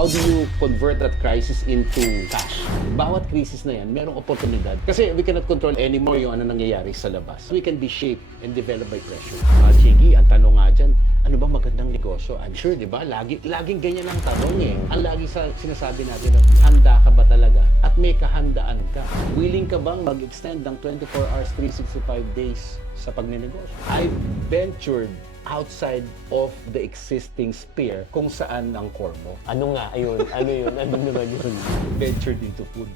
How do you convert that crisis into cash? Bawat crisis na yan, merong oportunidad. Kasi we cannot control anymore yung ano nangyayari sa labas. We can be shaped and developed by pressure. Chigi, ang tanong nga dyan, ano ba magandang negosyo? I'm sure, di ba? Laging ganyan ang tanong eh. Ang lagi sinasabi natin, handa ka ba talaga? At may kahandaan ka. Willing ka bang mag-extend ng 24 hours, 365 days sa pagnenegosyo? I've ventured outside of the existing sphere kung saan ang core mo. Ano nga, ayun, ano yun, ano naman yun? Ventured into food.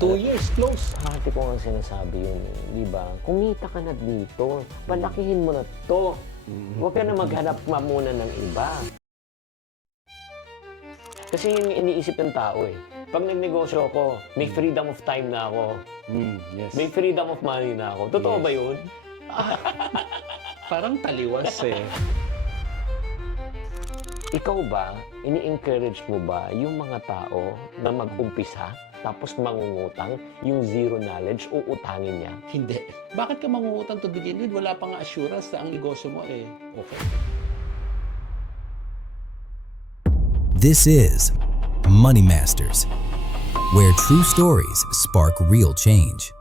2 years close. Ate ko ang sinasabi yun, di ba? Kumita ka na dito, palakihin mo na to. Huwag ka na maghanap muna ng iba. Kasi yun yung iniisip ng tao eh. Pag nagnegosyo ako, may freedom of time na ako. Yes. May freedom of money na ako. Totoo Yes. ba yun? Parang taliwas eh. Ikaw ba, ini-encourage mo ba yung mga tao na mag-umpisa tapos mangungutang, yung zero knowledge, uutangin niya? Hindi. Bakit ka mangungutang to begin with? Wala pa nga assurance na ang negosyo mo eh okay. This is Money Masters, where true stories spark real change.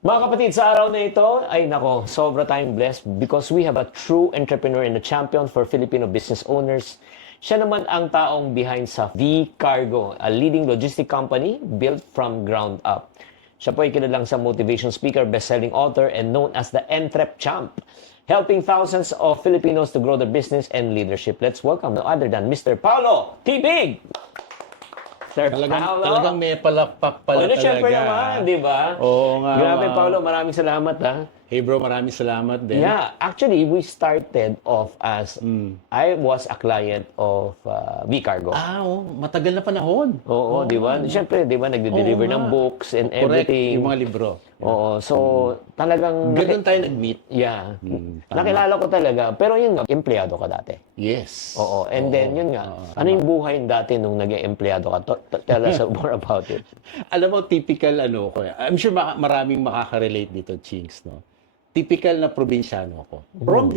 Mga kapatid, sa araw na ito, ay nako, sobra tayong blessed because we have a true entrepreneur and a champion for Filipino business owners. Siya naman ang taong behind sa V-Cargo, a leading logistic company built from ground up. Siya po ay kilalang sa motivation speaker, best-selling author, and known as the Entrep Champ, helping thousands of Filipinos to grow their business and leadership. Let's welcome no other than Mr. Paulo T. Big! Sir Talagang may palakpak pala talaga. Siyempre naman, di ba? Oo nga. Grabe, Paulo, maraming salamat, ha? Hey bro, maraming salamat din. Yeah, actually, we started off as, I was a client of V-Cargo. Matagal na panahon. Oo, di ba? Siyempre, di ba, nagde-deliver Oo ng nga. books and Correct, everything. yung mga libro. Oo, so talagang... Ganun tayo nag-meet. Yeah. Tama. Nakilala ko talaga. Pero yun nga, empleyado ka dati. Yes. Oo, and then yun nga, ano yung buhay dati nung naging empleyado ka? Tell us more about it. Alam mo, typical ano ko. I'm sure maraming makaka-relate dito, Chinks, no? Typical na probinsyano ako. From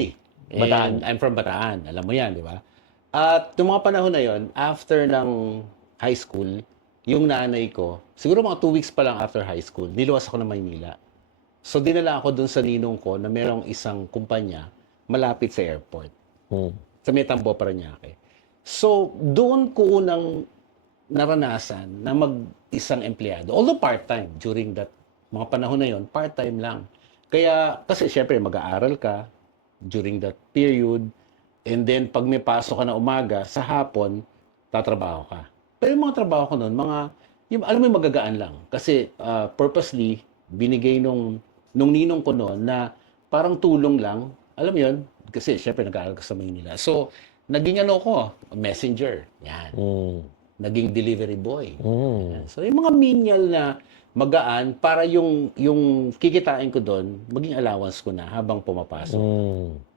Bataan. I'm from Bataan. Alam mo yan, di ba? At yung mga panahon na yon, after ng high school, yung nanay ko, siguro mga 2 weeks pa lang after high school, niluwas ako ng Maynila. So, dinala ako dun sa ninong ko na merong isang kumpanya malapit sa airport. Sa may Tambo, Parañaque. So, doon ko unang naranasan na mag-isang empleyado. Although part-time during that mga panahon na yon, part-time lang. Kaya, kasi syempre mag-aaral ka during that period, and then pag may pasok ka na umaga, sa hapon, tatrabaho ka. Pero yung mga trabaho ko noon, alam mo yung magagaan lang. Kasi purposely, binigay nung ninong ko noon na parang tulong lang. Alam mo yun? Kasi syempre nag-aaral ka sa Maynila. So, naging messenger. Yan. Naging delivery boy. Yan. So, yung mga menial na magaan para yung kikitain ko doon, maging allowance ko na habang pumapasok.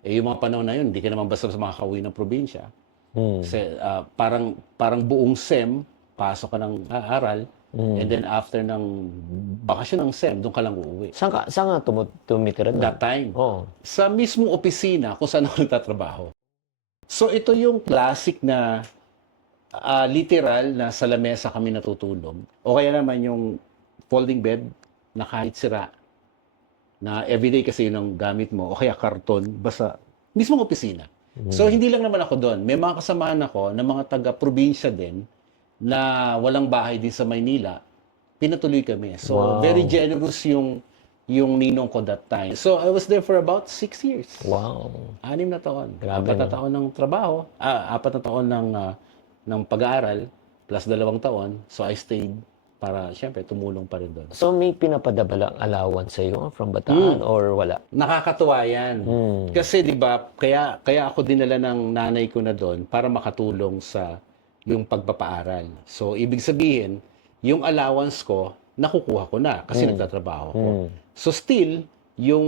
Eh, yung mga panahon na yun, hindi ka naman basta makakauwi ng probinsya. Kasi, parang buong SEM, pasok ka ng aral, and then after ng bakasyon ng SEM, doon ka lang uuwi. Saan nga tumitira doon? That time. Oh. Sa mismong opisina kung saan ako nagtatrabaho. So, ito yung classic na literal na sa lamesa kami natutulog. O kaya naman yung folding bed na kahit sira, na everyday kasi yun ang gamit mo, o kaya karton, basta mismong opisina. So, hindi lang naman ako doon. May mga kasamahan ako na mga taga-probinsya din na walang bahay din sa Maynila. Pinatuloy kami. So, very generous yung ninong ko that time. So, I was there for about 6 years. Wow. 6 na taon. Grabe, 4 na no? taon ng trabaho. 4 na taon ng pag-aaral plus 2 taon. So, I stayed para, syempre, tumulong pa rin doon. So may pinapadabalang allowance sa iyo from Bataan or wala? Nakakatuwa yan. Kasi, di ba, kaya ako dinala ng nanay ko na doon para makatulong sa yung pagpapaaral. So, ibig sabihin, yung allowance ko, nakukuha ko na kasi nagtatrabaho ko. So, still, yung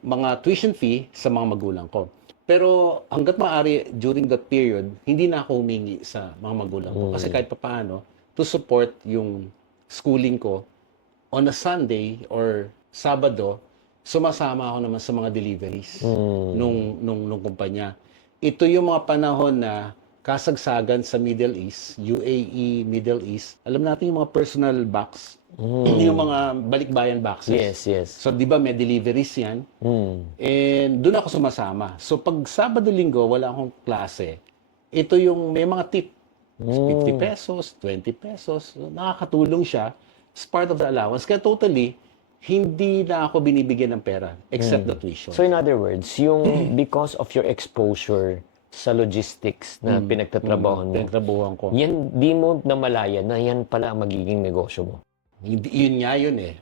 mga tuition fee sa mga magulang ko. Pero hanggat maaari, during that period, hindi na ako humingi sa mga magulang ko. Kasi kahit papaano, to support yung schooling ko, on a Sunday or Sabado, sumasama ako naman sa mga deliveries nung kumpanya. Ito yung mga panahon na kasagsagan sa Middle East, UAE, Middle East. Alam natin yung mga personal box, yung mga balikbayan boxes. Yes, yes. So, di ba, may deliveries yan. And doon ako sumasama. So, pag Sabado-Linggo, wala akong klase. Ito yung may mga tip. 50 pesos, 20 pesos. So, nakakatulong siya. It's part of the allowance. Kaya totally, hindi na ako binibigyan ng pera except the tuition. So in other words, yung because of your exposure sa logistics na pinagtatrabahoan mo, Pinagtrabahuan ko. yan di mo namalayan na yan pala ang magiging negosyo mo. Hindi, yun nga yun eh.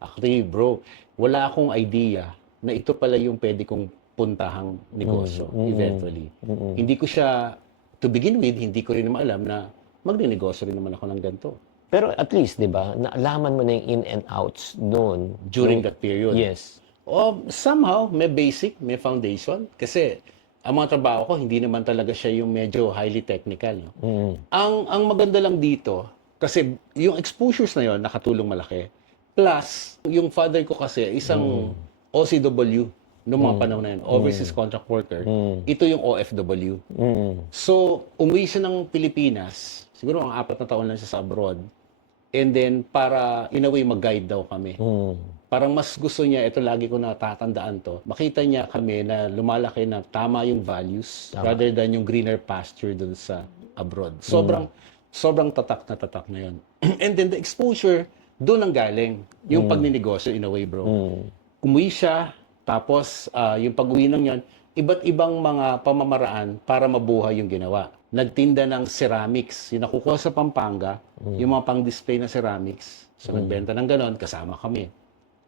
Actually, bro, wala akong idea na ito pala yung pwede kong puntahang negosyo eventually. Hindi ko siya, to begin with, hindi ko rin naman alam na magninegosyo rin naman ako ng ganito. Pero at least, di ba, naalaman mo na yung in and outs doon. During that period. Yes. Somehow, may basic, may foundation. Kasi, ang mga trabaho ko, hindi naman talaga siya yung medyo highly technical. No? Ang maganda lang dito, kasi yung exposures na yon nakatulong malaki. Plus, yung father ko kasi, isang OCW noong mga panahon na yun, overseas contract worker. Ito yung OFW. So, umuwi siya ng Pilipinas, siguro ang 4 na taon lang siya sa abroad. And then, para, in a way, mag-guide daw kami. Parang mas gusto niya, ito lagi ko natatandaan to, makita niya kami na lumalaki na tama yung values rather than yung greener pasture dun sa abroad. Sobrang tatak na yun. And then the exposure, doon ang galing. Yung pagninegosyo in a way, bro. Umuwi siya, tapos yung pag-uwi ng yan, iba't ibang mga pamamaraan para mabuhay yung ginawa. Nagtinda ng ceramics, yung nakukuha sa Pampanga, yung mga pang-display na ceramics. So nagbenta ng ganon, kasama kami.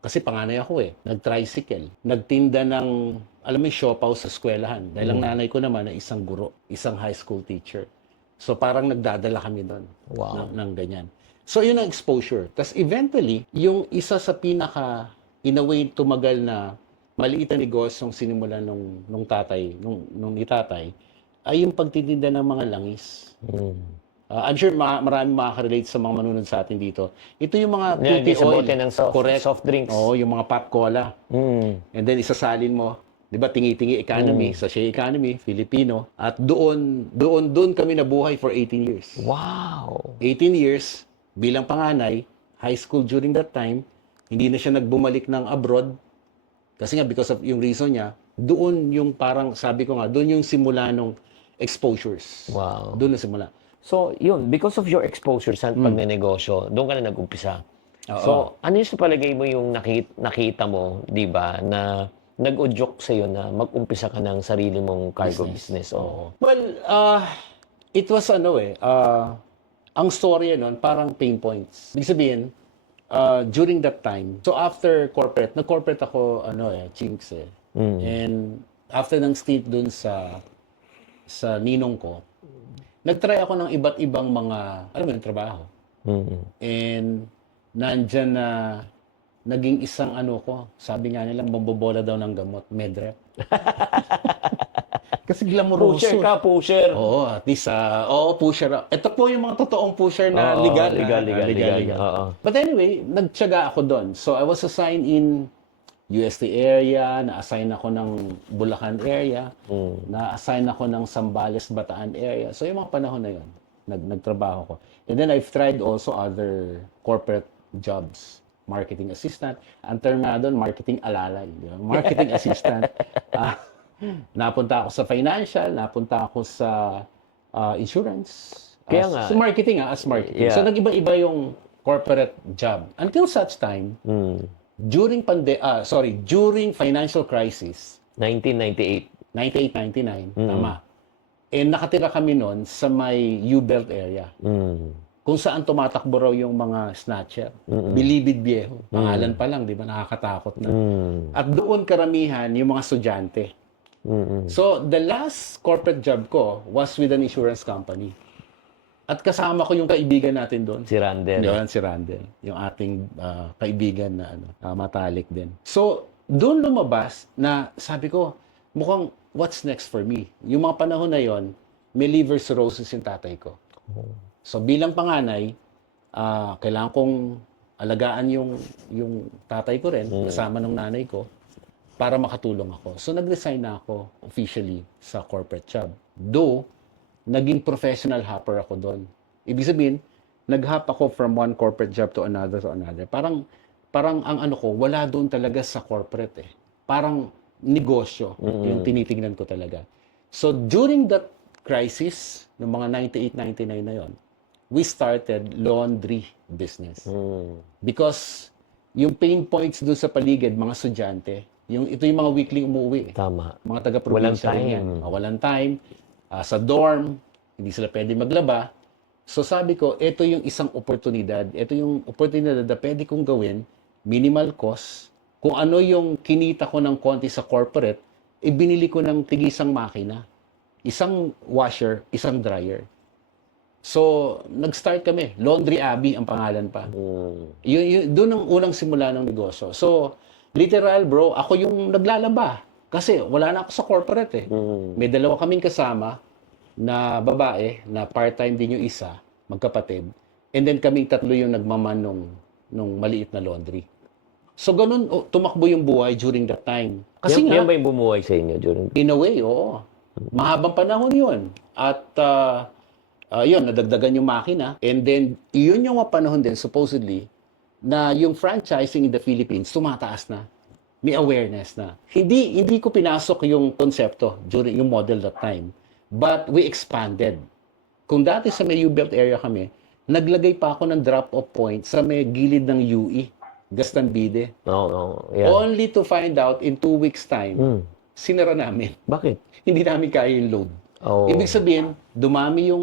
Kasi panganay ako eh. Nag-tricycle. Nagtinda ng, alam mo yung siopaw sa eskwelahan. Dahil ang nanay ko naman ay isang guro, isang high school teacher. So parang nagdadala kami doon ng ganyan. So yun ang exposure. Tapos eventually, yung isa sa pinaka, in a way, tumagal na maliit na negosyong sinimulan nung tatay, nung ni tatay, ay yung pagtitinda ng mga langis. I'm sure marami makaka-relate sa mga manunod sa atin dito. Ito yung mga tutti Sa oil. bote ng soft drinks. Oo, yung mga pop cola. And then isasalin mo, 'di ba, tingi-tingi economy, sachet economy, Filipino. At doon kami nabuhay for 18 years. Wow! 18 years bilang panganay, high school during that time, hindi na siya nagbumalik ng abroad. Kasi nga, because of yung reason niya, doon yung parang, sabi ko nga, doon yung simula nung exposures. Wow. Doon na simula. So, yun, because of your exposure sa pagnenegosyo, doon ka na nag-umpisa. So, ano yung sa palagay mo yung nakita mo, di ba, na nag-udyok sa'yo na mag-umpisa ka ng sarili mong cargo business? Oo. Well, it was ang story nun, parang pain points. Ibig sabihin, during that time, so after corporate, nag-corporate ako, Chinks eh. And after ng stint dun sa ninong ko, nag-try ako ng iba't ibang mga, alam mo yung trabaho. And nandyan na naging isang sabi nga nila, mabobola daw ng gamot, medrep. Kasi glamoroso. Pusher ka, pusher. Oo, at least, pusher. Ito po yung mga totoong pusher na legal. Legal. Oo. But anyway, nagtiyaga ako doon. So I was assigned in UST area, na-assign ako ng Bulacan area, na-assign ako ng Zambales, Bataan area. So yung mga panahon na yun, nagtrabaho ko. And then I've tried also other corporate jobs. Marketing assistant. Ang term nga doon, marketing alalay. Marketing assistant. Napunta ako sa financial, napunta ako sa insurance. Kaya nga. So marketing as marketing. Yeah. So nag-iba-iba yung corporate job. Until such time, during financial crisis, 1998. 98-99, tama. And nakatira kami noon sa may U-Belt area. Kung saan tumatakbo raw yung mga snatcher. Bilibid Viejo. Pangalan pa lang, di ba? Nakakatakot na. At doon karamihan yung mga estudyante. So, the last corporate job ko was with an insurance company. At kasama ko yung kaibigan natin doon. Si Randel. Yun, si Randel. Yung ating kaibigan na matalik din. So, doon lumabas na sabi ko, mukhang what's next for me? Yung mga panahon na yon, may liver cirrhosis yung tatay ko. So, bilang panganay, kailangan kong alagaan yung tatay ko rin, kasama ng nanay ko, para makatulong ako. So, nag-resign na ako officially sa corporate job. Though, naging professional hopper ako doon. Ibig sabihin, nag-hop ako from one corporate job to another. Parang ang ano ko, wala doon talaga sa corporate eh. Parang negosyo yung tinitingnan ko talaga. So during that crisis, ng mga 98, 99 na yon, we started laundry business. Because yung pain points doon sa paligid, mga estudyante, ito yung mga weekly umuwi. Tama. Mga taga-probinsya rin yan. Walang time. Sa dorm, hindi sila pwede maglaba. So sabi ko, ito yung isang oportunidad. Ito yung oportunidad na pwede kong gawin, minimal cost. Kung ano yung kinita ko ng konti sa corporate, binili ko ng tigisang makina. Isang washer, isang dryer. So, nag-start kami. Laundry Abbey ang pangalan pa. Doon ang unang simula ng negosyo. So, literal bro, ako yung naglalaba. Kasi wala na ako sa corporate eh. May dalawa kaming kasama na babae, na part-time din yung isa, magkapatid. And then kaming tatlo yung nagmaman nung maliit na laundry. So, ganun, tumakbo yung buhay during that time. Kasi Yan ba yung bumuhay sa inyo during... in a way, oo. Mahabang panahon yun. At, yun, nadagdagan yung makina. And then, yun yung panahon din, supposedly, na yung franchising in the Philippines, tumataas na. May awareness na. Hindi ko pinasok yung konsepto during yung model that time. But we expanded. Kung dati sa may U-Belt area kami, naglagay pa ako ng drop-off point sa may gilid ng UE, Gastambide. No. Yeah. Only to find out in 2 weeks time, sinara namin. Bakit? Hindi namin kaya yung load. Oh. Ibig sabihin, dumami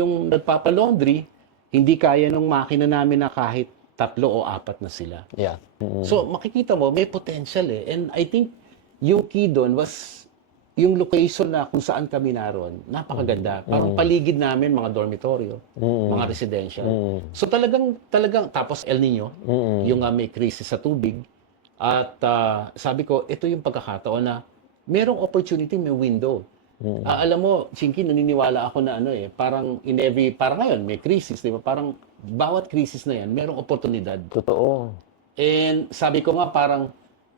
yung nagpapalaundry, hindi kaya ng makina namin na kahit 3 o 4 na sila. Yeah. So, makikita mo, may potential eh. And I think, yung key doon was, yung location na kung saan kami naroon, napakaganda. Parang paligid namin, mga dormitoryo, mga residential. So, talagang, tapos El Nino, yung may krisis sa tubig. At sabi ko, ito yung pagkakataon na merong opportunity, may window. Alam mo, Chinky, naniniwala ako na parang parang ngayon, may crisis, di ba? Parang bawat crisis na yan, merong oportunidad. Totoo. And sabi ko nga,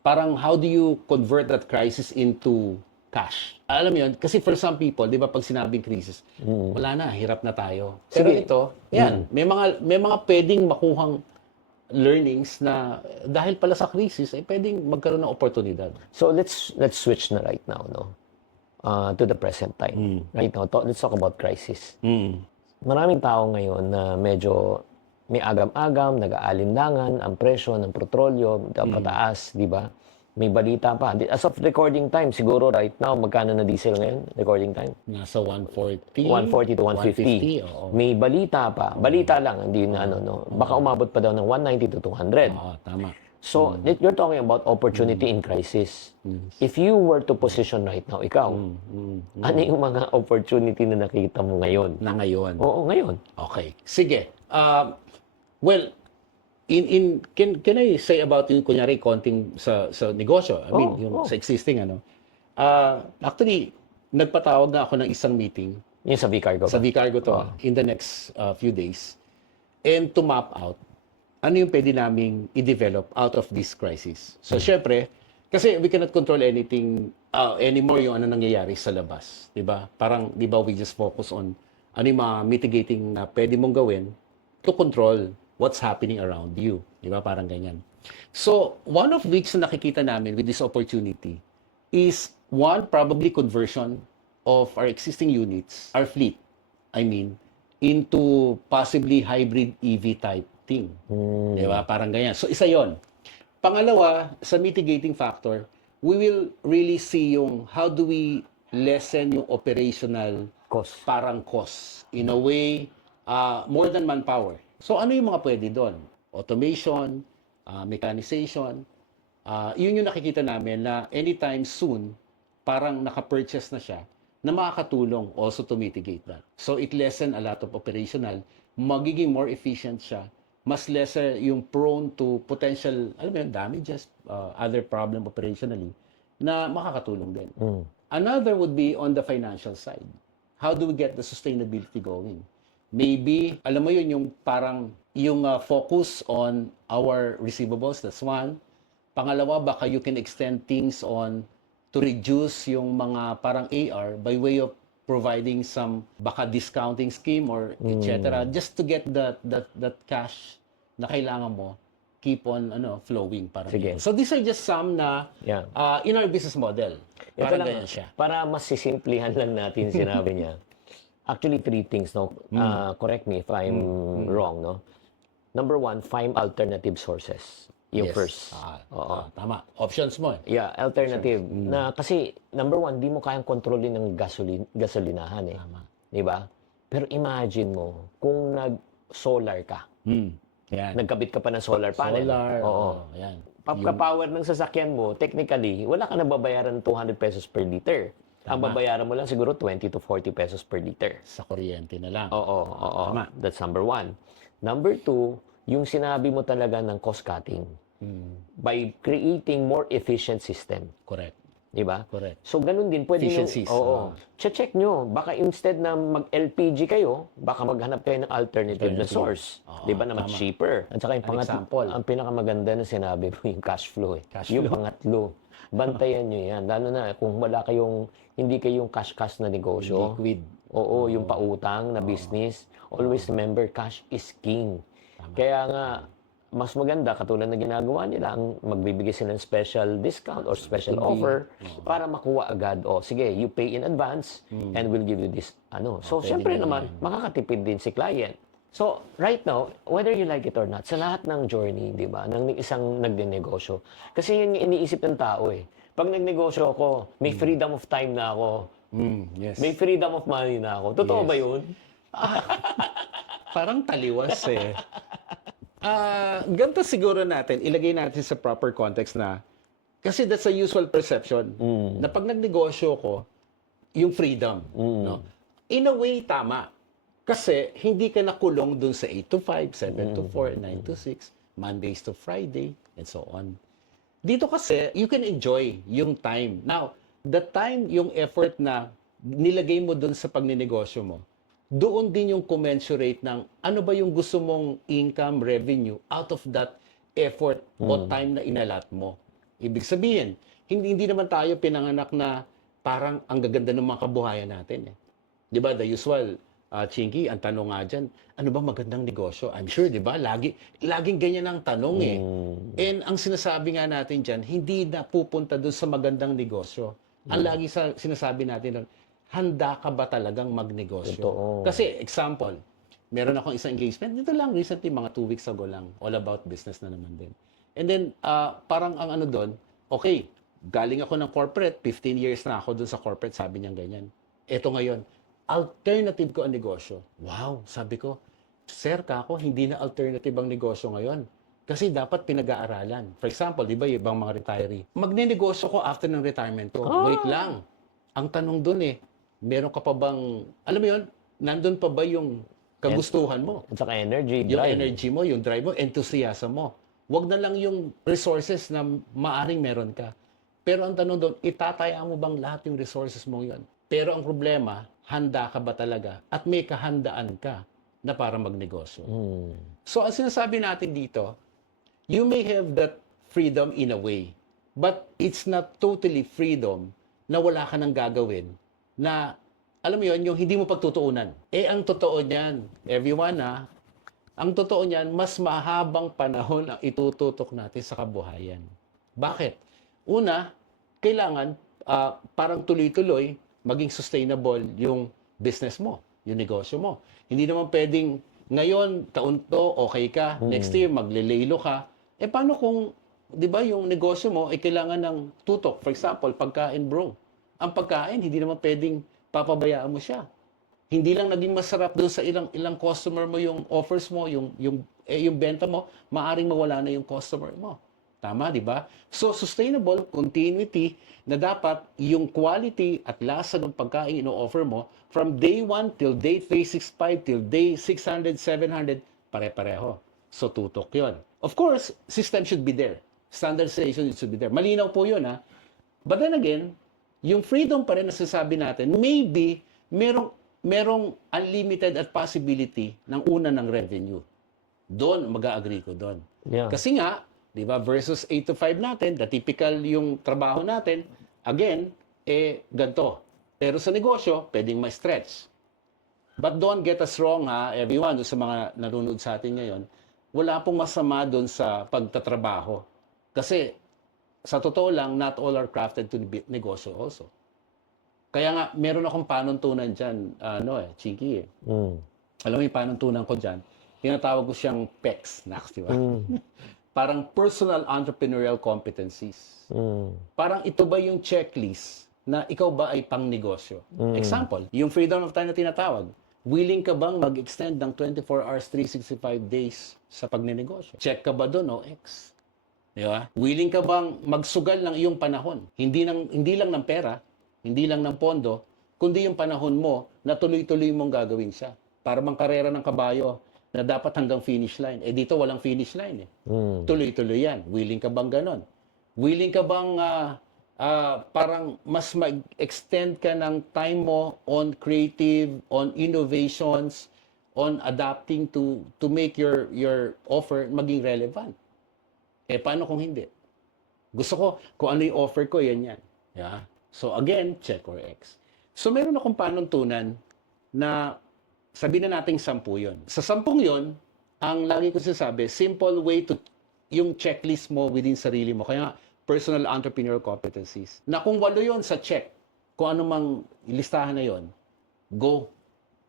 parang how do you convert that crisis into cash? Alam mo yun, kasi for some people, di ba, pag sinabing crisis, wala na, hirap na tayo. Pero ito, yan, may mga pwedeng makuhang learnings na dahil pala sa crisis, pwedeng magkaroon ng oportunidad. So let's switch na right now, no? To the present time. Right now, let's talk about crisis. Maraming tao ngayon na medyo may agam-agam, nag-aalinlangan, ang presyo ng petrolyo, pataas, di ba? May balita pa. As of recording time, siguro right now, magkano na diesel ngayon? Recording time? Nasa 140. 140 to 150. 150, oo. May balita pa. Balita lang, hindi na no? Baka umabot pa daw ng 190 to 200. Oo, tama. So, you're talking about opportunity in crisis. If you were to position right now, ikaw, ano yung mga opportunity na nakita mo ngayon? Na ngayon. Oo, ngayon. Okay. Sige. Well, can I say about yung kunyari konting sa negosyo? I mean, yung sa existing actually, nagpatawag na ako ng isang meeting Yung sa V-Cargo ba? sa V-Cargo to in the next few days and to map out ano yung pwede naming i-develop out of this crisis. So, syempre, kasi we cannot control anything anymore yung ano nangyayari sa labas. Diba? Parang, di ba, we just focus on ano yung mga mitigating na pwede mong gawin to control what's happening around you. Di ba? Parang ganyan. So, one of which na nakikita namin with this opportunity is one, probably conversion of our existing units, our fleet, I mean, into possibly hybrid EV type thing. Di ba? Parang ganyan. So, isa yon. Pangalawa, sa mitigating factor, we will really see yung how do we lessen yung operational Cost. parang cost. In a way, more than manpower. So, ano yung mga pwede doon? Automation, mechanization. Yun yung nakikita namin na anytime soon, parang naka-purchase na siya na makakatulong also to mitigate that. So, it lessen a lot of operational. Magiging more efficient siya. Mas lesser yung prone to potential, alam mo yun, damages, other problem operationally, na makakatulong din. Another would be on the financial side. How do we get the sustainability going? Maybe, alam mo yun, yung parang, yung focus on our receivables, that's one. Pangalawa, baka you can extend things on to reduce yung mga parang AR by way of providing some baka discounting scheme or etc. just to get that cash na kailangan mo keep on flowing para Sige. dito. So these are just some na Yeah. in our business model. Ito Parang lang, ganyan siya. para mas sisimplihan lang natin sinabi niya. Actually, three things, no? Correct me if I'm wrong, no? Number one, find alternative sources. Yung Yes. first. Oo. Tama. Options mo. Yeah, alternative. Na kasi number one, di mo kayang kontrolin ng gasolinahan eh. Tama. Di ba? Pero imagine mo kung nag-solar ka. Yan. Nagkabit ka pa ng solar panel. Solar. Oo. Yan. Pagka-power ng sasakyan mo, technically, wala ka nababayaran ng 200 pesos per liter. Ang babayaran mo lang siguro 20 to 40 pesos per liter. Sa kuryente na lang. Oo. Tama. That's number one. Number two, yung sinabi mo talaga ng cost cutting. By creating more efficient system. Correct. Di ba? Correct. So, ganun din. Pwede Efficiencies. Oo. Check nyo. Baka instead na mag-LPG kayo, baka maghanap kayo ng alternative na source. Di ba? Na mas cheaper. At saka yung example. ang pinakamaganda na sinabi mo, yung cash flow. Cash Yung flow. pangatlo. Bantayan nyo yan. Lalo na kung wala kayong, hindi kayong cash-cash na negosyo. Liquid. Oo, yung pautang na business. Always remember, cash is king. Kaya nga, mas maganda, katulad na ginagawa nila, ang magbibigay sila ng special discount or special offer para makuha agad. O, sige, you pay in advance and we'll give you this. So, syempre naman, makakatipid din si client. So, right now, whether you like it or not, sa lahat ng journey, di ba, ng isang nagdenegosyo, kasi yun yung iniisip ng tao eh. Pag nagnegosyo ako, may freedom of time na ako, Yes. may freedom of money na ako. Totoo Yes. ba yun? Parang taliwas eh. Ganito siguro natin, ilagay natin sa proper context na, kasi that's a usual perception, na pag nagnegosyo ko, yung freedom. No? In a way, tama. Kasi hindi ka nakulong dun sa 8 to 5, 7 to 4, 9 to 6, Mondays to Friday, and so on. Dito kasi, you can enjoy yung time. Now, the time, yung effort na nilagay mo dun sa pagninegosyo mo, doon din yung commensurate ng ano ba yung gusto mong income, revenue out of that effort o time na inalat mo. Ibig sabihin, hindi naman tayo pinanganak na parang ang gaganda ng mga kabuhayan natin. Eh. Di ba? The usual, Chinky, ang tanong nga dyan, ano ba magandang negosyo? I'm sure, di ba? Laging ganyan ang tanong eh. And ang sinasabi nga natin dyan, hindi na pupunta doon sa magandang negosyo. Ang lagi sinasabi natin doon, handa ka ba talagang magnegosyo? Totoo. Kasi, example, meron akong isang engagement, dito lang, recently, mga 2 weeks ago lang, all about business na naman din. And then, parang ang ano doon, okay, galing ako ng corporate, 15 years na ako doon sa corporate, sabi niya ganyan. Eto ngayon, alternative ko ang negosyo. Wow, sabi ko, sir, kako, hindi na alternative ang negosyo ngayon. Kasi dapat pinag-aaralan. For example, di ba, yung ibang mga retiree, magne-negosyo ko after ng retirement ko. Wait lang. Ang tanong doon meron ka pa bang, alam mo yun, nandun pa ba yung kagustuhan mo? At saka energy, Yung drive. energy mo, yung drive mo, enthusiasm mo. Huwag na lang yung resources na maaring meron ka. Pero ang tanong doon, itataya mo bang lahat yung resources mo yun? Pero ang problema, handa ka ba talaga? At may kahandaan ka na para magnegosyo. So ang sinasabi natin dito, you may have that freedom in a way, but it's not totally freedom na wala ka nang gagawin na, alam mo yun, yung hindi mo pagtutuunan. Ang totoo niyan, everyone ang totoo niyan, mas mahabang panahon ang itututok natin sa kabuhayan. Bakit? Una, kailangan parang tuloy-tuloy, maging sustainable yung business mo, yung negosyo mo. Hindi naman pwedeng ngayon, taon to, okay ka, next year, maglilelo ka. Paano kung, di ba, yung negosyo mo ay kailangan ng tutok? For example, pagkain, bro. Ang pagkain, hindi naman pwedeng papabayaan mo siya. Hindi lang naging masarap doon sa ilang customer mo yung offers mo, yung benta mo, maaring mawala na yung customer mo. Tama, di ba? So, sustainable continuity na dapat yung quality at lasa ng pagkain ino-offer mo from day 1 till day 365 till day 600, 700, pare-pareho. So, tutok yon. Of course, system should be there. Standardization should be there. Malinaw po yun, But then again, yung freedom pa rin na sasabi natin, maybe merong unlimited at possibility ng una ng revenue. Doon, mag-agree ko doon. Yeah. Kasi nga, di ba, versus 8 to 5 natin, the typical yung trabaho natin, again, ganito. Pero sa negosyo, pwedeng ma-stretch. But don't get us wrong ha, everyone, doon sa mga nanonood sa atin ngayon, wala pong masama doon sa pagtatrabaho. Kasi sa totoo lang, not all are crafted to be negosyo also. Kaya nga, meron akong panuntunan dyan, Chiki Alam mo yung panuntunan ko dyan, tinatawag ko siyang PECS, Nax, di ba? Parang personal entrepreneurial competencies. Parang ito ba yung checklist na ikaw ba ay pang negosyo? Example, yung freedom of time na tinatawag. Willing ka bang mag-extend ng 24 hours, 365 days sa pagnenegosyo? Check ka ba doon o X? Di ba? Willing ka bang magsugal ng iyong panahon? Hindi lang ng pera, hindi lang ng pondo, kundi yung panahon mo na tuloy-tuloy mong gagawin siya. Para mang karera ng kabayo na dapat hanggang finish line. Eh dito walang finish line eh. Tuloy-tuloy yan. Willing ka bang ganon? Willing ka bang parang mas mag-extend ka ng time mo on creative, on innovations, on adapting to make your offer maging relevant? Eh paano kung hindi? Gusto ko, kung ano yung offer ko, yan. Yeah? So again, check or X. So meron akong panuntunan na sabihin na natin 10 yun. Sa 10 yun, ang lagi ko sinasabi, simple way to yung checklist mo within sarili mo. Kaya personal entrepreneurial competencies. Na kung 8 yun sa check, kung ano mang listahan na yun, go.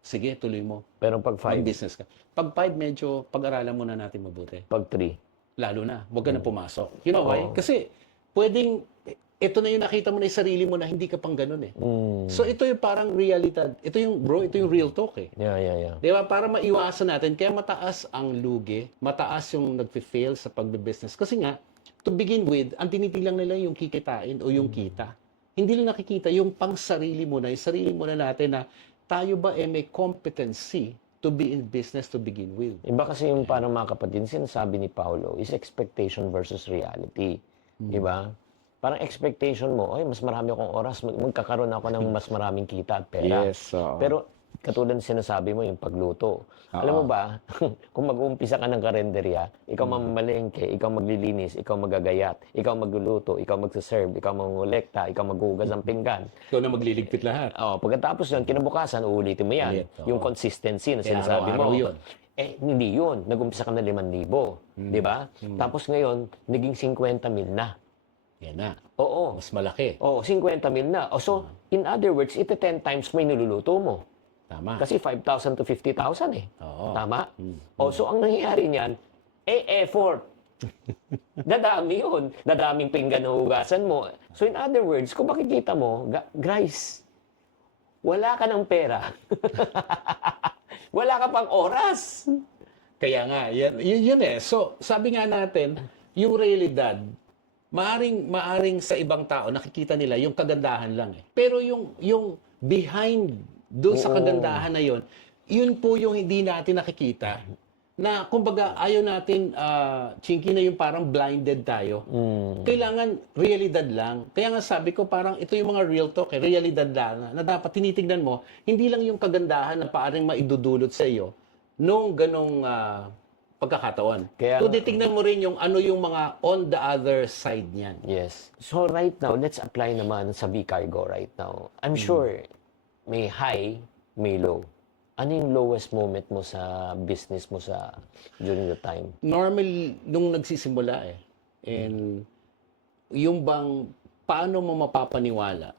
Sige, tuloy mo. Pero pag 5, Mag-business ka. Pag 5, medyo pag-aralan muna natin mabuti. pag 3, Lalo na. Huwag ka na pumasok. You know why? Kasi pwedeng, ito na yung nakita mo na yung sarili mo na hindi ka pang ganun eh. So ito yung parang realidad. Ito yung real talk eh. yeah. Di ba? Para maiwasan natin, kaya mataas ang lugi, mataas yung nagfe-fail sa pagbe-business. Kasi nga, to begin with, ang tinitilang nila yung kikitain o yung kita. Hindi lang nakikita yung pang sarili mo na, yung sarili mo na natin na tayo ba may competency to be in business to begin with. Iba kasi yung parang mga kapatid, sinasabi ni Paulo, is expectation versus reality. Diba? Parang expectation mo, ay, mas marami akong oras, magkakaroon ako ng mas maraming kita at pera. Yes, oo. Pero katulad ng sinasabi mo, yung pagluto. Alam mo ba, kung mag-uumpisa ka ng karenderya, ikaw mamamalengke, ikaw maglilinis, ikaw magagayat, ikaw magluluto, ikaw magsaserve, ikaw mangolekta, ikaw maghugas ng pinggan. Ikaw na magliligpit lahat. Pagkatapos yun, kinabukasan, uulitin mo yan. Ulit, oo. Yung consistency na Kaya sinasabi mo. araw-araw yun. Eh, hindi yun. Nag-umpisa ka na 5,000. Di ba? Tapos ngayon, naging 50,000 na. Yan na. Oo. Mas malaki. Oo, 50,000 na. So, in other words, ito 10 times may niluluto mo. Tama. Kasi 5,000 to 50,000 eh. Oo. Tama? So, ang nangyayari niyan, effort. Dadami yun. Dadaming pinggan na hugasan mo. So, in other words, kung makikita mo, guys, wala ka ng pera. Wala ka pang oras. Kaya nga, yun eh. So, sabi nga natin, yung realidad, maaring sa ibang tao, nakikita nila yung kagandahan lang eh. Pero yung behind doon sa kagandahan na yun po yung hindi natin nakikita. Na, kumbaga, ayaw natin, Chinky, na yung parang blinded tayo. Kailangan realidad lang. Kaya nga sabi ko, parang ito yung mga real talk, realidad lang. Na dapat tinitignan mo, hindi lang yung kagandahan na paring maidudulot sa iyo nung ganong pagkakataon. Kundi tignan mo rin yung ano yung mga on the other side niyan. Yes. So right now, let's apply naman sa V-Cargo right now. I'm sure may high, may low. Ano yung lowest moment mo sa business mo during the time? Normal nung nagsisimula eh. And yung bang paano mo mapapaniwala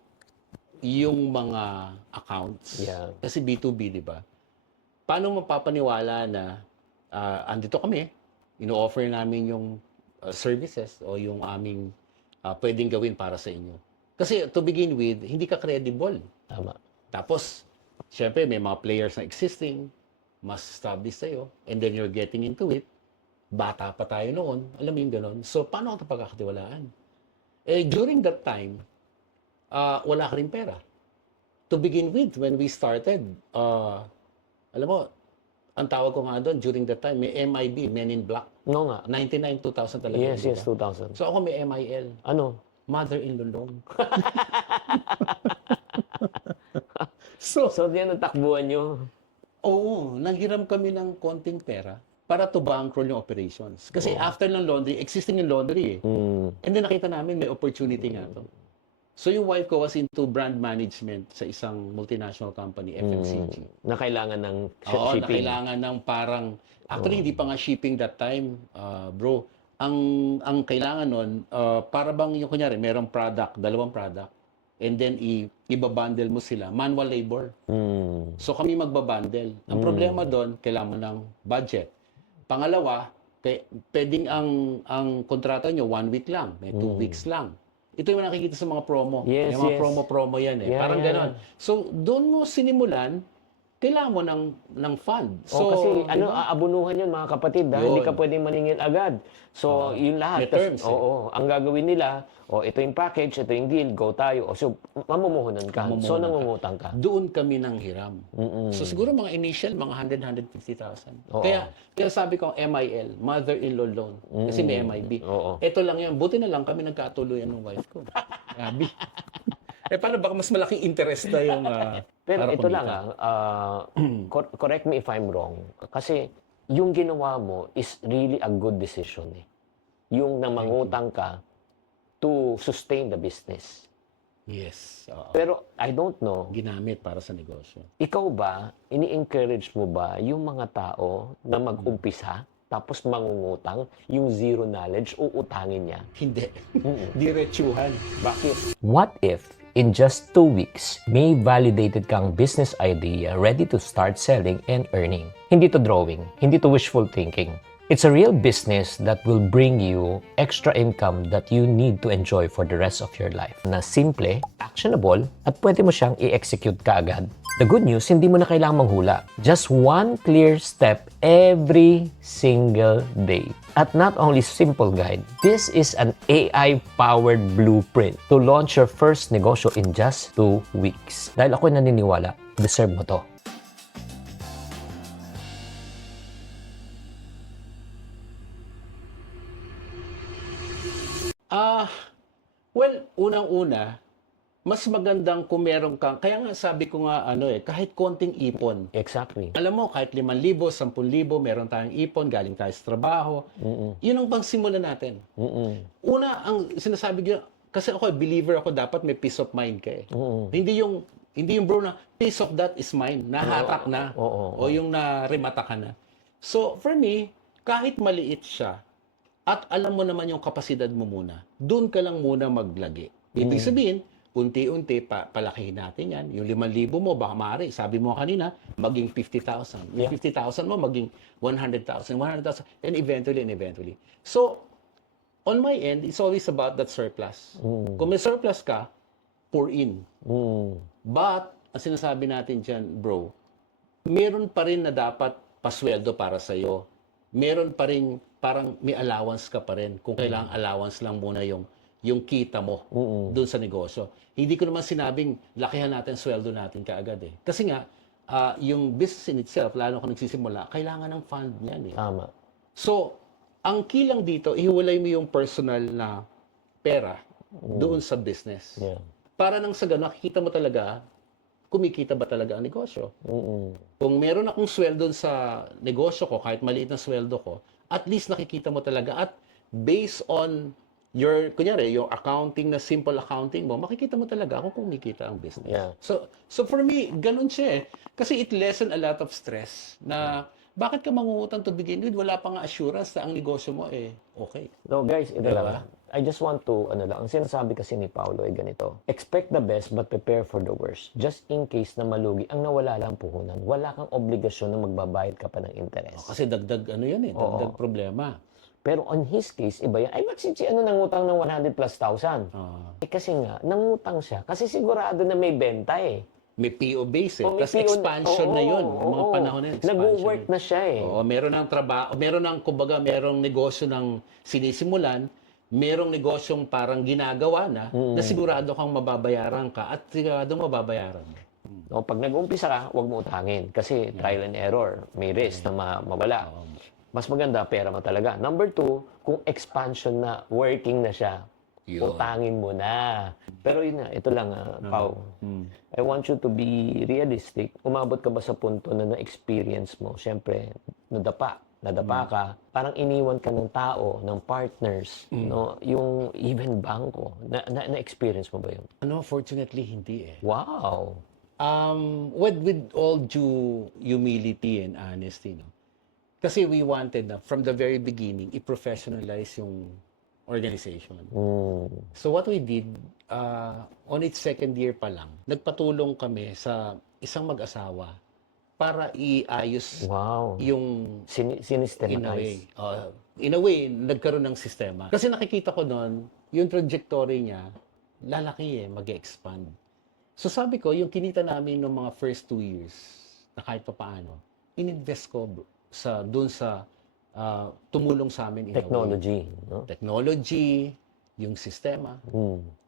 yung mga accounts? Yeah. Kasi B2B, di ba? Paano mapapaniwala na andito kami, ino-offer namin yung services o yung aming pwedeng gawin para sa inyo. Kasi to begin with, hindi ka credible. Tama. Tapos, syempre, may mga players na existing, mas established sa'yo, and then you're getting into it. Bata pa tayo noon, alam mo yung gano'n. So, paano ito pagkakatiwalaan? Eh, during that time, wala ka rin pera. To begin with, when we started, alam mo, ang tawag ko nga doon, during that time, may MIB, Men in Black. No nga. 99, 2000 talaga. Yes, di yes, ba? 2000. So, ako may MIL. Ano? Mother in Lulong. So diyan ang takbuhan nyo. Oo, nanghiram kami ng konting pera para to bankroll yung operations. Kasi after ng laundry, existing yung laundry eh. And then nakita namin may opportunity nga to. So yung wife ko was into brand management sa isang multinational company, FMCG. Na kailangan ng Oo, na shipping. kailangan ng parang, actually hindi pa nga shipping that time, bro. Ang kailangan nun, para bang yung kunyari, merong product, dalawang product, and then ibabundle mo sila, manual labor. Mm. So kami magbabundle. Ang problema doon, kailangan mo ng budget. Pangalawa, pwedeng ang kontrata nyo 1 week lang, may 2 weeks lang. Ito yung nakikita sa mga promo. Yes, Yung mga yes. promo yan eh. Yeah, Parang yeah, ganon. So doon mo sinimulan, kailangan mo ng fund. So, kasi aabunuhan yun mga kapatid. Yun. Hindi ka pwedeng maningil agad. So, yun lahat. may terms, eh. Oo, ang gagawin nila, ito yung package, ito yung deal, go tayo. So, mamumuhunan ka. So, nangungutang ka. Doon kami nang hiram. So siguro mga initial, mga 100,000, 150,000. Oo. Kaya sabi ko, MIL, Mother-in-Law Loan. Kasi may MIB. Oo. Ito lang yan. Buti na lang kami nagkatuluyan ng wife ko. Sabi. Paano baka mas malaking interest na yung Pero para ito kumita? lang correct me if I'm wrong. Kasi yung ginawa mo is really a good decision eh. Yung namangutang ka to sustain the business. Yes. Oo. Pero I don't know, Ginamit para sa negosyo. ikaw ba, ini-encourage mo ba yung mga tao na mag-umpisa tapos mangungutang, yung zero knowledge, uutangin niya? Hindi. Diretsuhan. Bakit? What if in just 2 weeks, may validated kang business idea ready to start selling and earning? Hindi to drawing, hindi to wishful thinking. It's a real business that will bring you extra income that you need to enjoy for the rest of your life. Na simple, actionable, at pwede mo siyang i-execute kaagad. The good news, hindi mo na kailangang manghula. Just one clear step every single day. At not only simple guide, this is an AI-powered blueprint to launch your first negosyo in just 2 weeks. Dahil ako'y naniniwala, deserve mo to. Well, unang-una, mas magandang kung meron kang, kaya nga sabi ko nga, kahit konting ipon. Exactly. Alam mo, kahit 5,000, 10,000, meron tayong ipon, galing tayo sa trabaho. Yun ang pangsimulan natin. Una, ang sinasabi ko, kasi ako, believer ako, dapat may peace of mind ka eh. Hindi yung bro na, peace of that is mine, nahatak na. O yung narimata ka na. So, for me, kahit maliit siya, at alam mo naman yung kapasidad mo muna, doon ka lang muna maglagi. Ibig sabihin, unti-unti palakihin natin yan. Yung 5,000 mo, baka maaari, sabi mo kanina, maging 50,000. Yung 50,000 mo, maging 100,000, 100,000, and eventually. So, on my end, it's always about that surplus. Kung may surplus ka, pour in. But, ang sinasabi natin dyan, bro, meron pa rin na dapat pasweldo para sa'yo. Meron pa rin, parang may allowance ka pa rin. Kung kailangan allowance lang muna yung kita mo doon sa negosyo. Hindi ko naman sinabing lakihan natin sweldo natin kaagad eh. Kasi nga, yung business in itself, lalo kung nagsisimula, kailangan ng fund niyan eh. Tama. So, ang key lang dito, ihiwalay mo yung personal na pera doon sa business. Yeah. Para nang sa ganun, nakikita mo talaga, kumikita ba talaga ang negosyo. Kung meron akong sweldo sa negosyo ko, kahit maliit na sweldo ko, at least nakikita mo talaga at based on kunyari, yung accounting na simple accounting mo, makikita mo talaga kung kumikita ang business. Yeah. So for me, ganun siya eh. Kasi it lessen a lot of stress na bakit ka mangungutang to begin with? Wala pang assurance na ang negosyo mo eh okay. No, guys, ito Diba? lang. I just want to, ang sinasabi kasi ni Paulo ay ganito. Expect the best but prepare for the worst. Just in case na malugi, ang nawala lang puhunan, wala kang obligasyon na magbabayad ka pa ng interest. Kasi dagdag yun eh, dagdag problema. Pero on his case, iba yan. Ay, bakit si nangutang ng 100 plus thousand? Kasi nga, nangutang siya. Kasi sigurado na may benta eh. May PO base eh. Oh, may Plus expansion na yun. Mga panahon na yun. Nag-work na siya eh. Oo, meron ng trabaho, merong negosyo ng sinisimulan, merong negosyong parang ginagawa na sigurado kang mababayaran ka at sigurado mababayaran mo. No, pag nag-umpisa ka, huwag mo utangin. Kasi trial and error. May risk na mawala. Mas maganda, pera mo talaga. Number 2, kung expansion na, working na siya, Yun. utangin mo na. Pero yun na, ito lang, Pao. I want you to be realistic. Umabot ka ba sa punto na na-experience mo? Siyempre, nadapa. nadapa ka, parang iniwan ka ng tao, ng partners, no? Yung even bangko. Na-experience mo ba yun? Fortunately, hindi eh. Wow! With all due humility and honesty, no? Kasi we wanted na, from the very beginning, i-professionalize yung organization. So what we did, on its second year pa lang, nagpatulong kami sa isang mag-asawa para iayos Wow! yung in a way. Sinestematize. In a way, nagkaroon ng sistema. Kasi nakikita ko noon, yung trajectory niya, lalaki mag-expand. So sabi ko, yung kinita namin ng mga first 2 years, na kahit pa paano, ininvest ko doon sa tumulong sa amin in a way. Technology, no? Technology, yung sistema,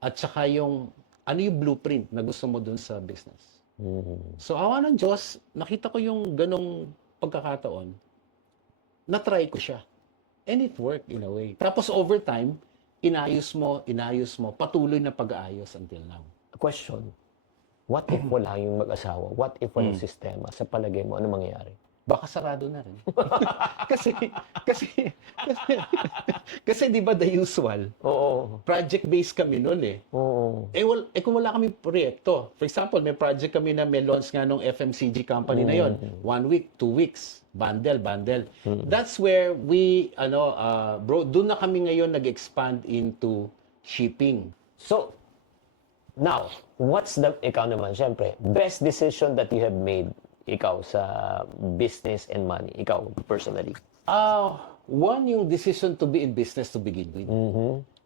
at saka yung ano yung blueprint na gusto mo doon sa business. So awa ng Diyos, nakita ko yung ganong pagkakataon, na-try ko siya. And it worked in a way. Tapos over time, inayos mo, patuloy na pag-aayos until now. Question. What if wala yung mag-asawa? What if walang sistema? Sa palagay mo, ano mangyayari? Baka sarado na rin. kasi, kasi di ba the usual? Oo. Project-based kami noon eh. Oo. Kung wala kami proyekto, for example, may project kami na may launch nga nung FMCG company na yon, 1 week, 2 weeks, bundle. That's where we, bro, doon na kami ngayon nag-expand into shipping. So, now, what's ikaw naman, syempre, best decision that you have made, ikaw, sa business and money, ikaw, personally? One, yung decision to be in business to begin with.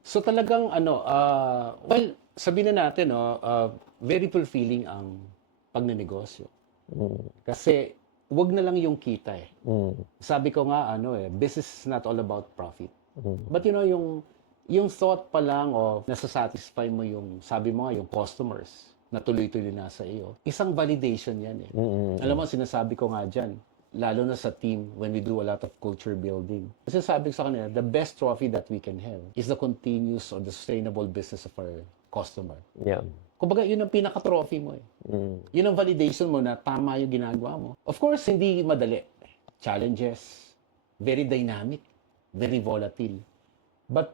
So talagang, well, sabihin na natin, very fulfilling ang pagnenegosyo. Kasi, wag na lang yung kita eh. Sabi ko nga, business is not all about profit. But yung thought pa lang of nasasatisfy mo yung, sabi mo nga, yung customers na tuloy-tuloy na sa iyo, isang validation yan eh. Alam mo, sinasabi ko nga dyan, lalo na sa team when we do a lot of culture building. Kasi sabi ko sa kanila, the best trophy that we can have is the continuous or the sustainable business of our customer. Yeah. Kumbaga, yun ang pinaka-trophy mo eh. Yun ang validation mo na tama yung ginagawa mo. Of course, hindi madali. Challenges, very dynamic, very volatile. But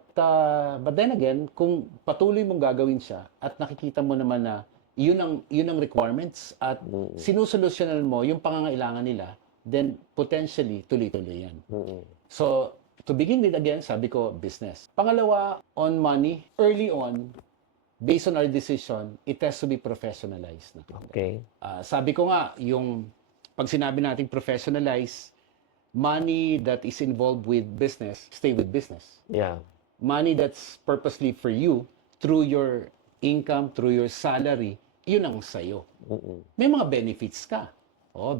then again, kung patuloy mong gagawin siya at nakikita mo naman na yun ang requirements at sinusolusyonan mo yung pangangailangan nila, then potentially tuloy-tuloy yan. So, to begin with again, sabi ko, business. Pangalawa, on money, early on, based on our decision, it has to be professionalized. Okay. Sabi ko nga, yung pag sinabi nating professionalize, money that is involved with business, stay with business. Yeah. Money that's purposely for you, through your income, through your salary, yun ang sa'yo. May mga benefits ka.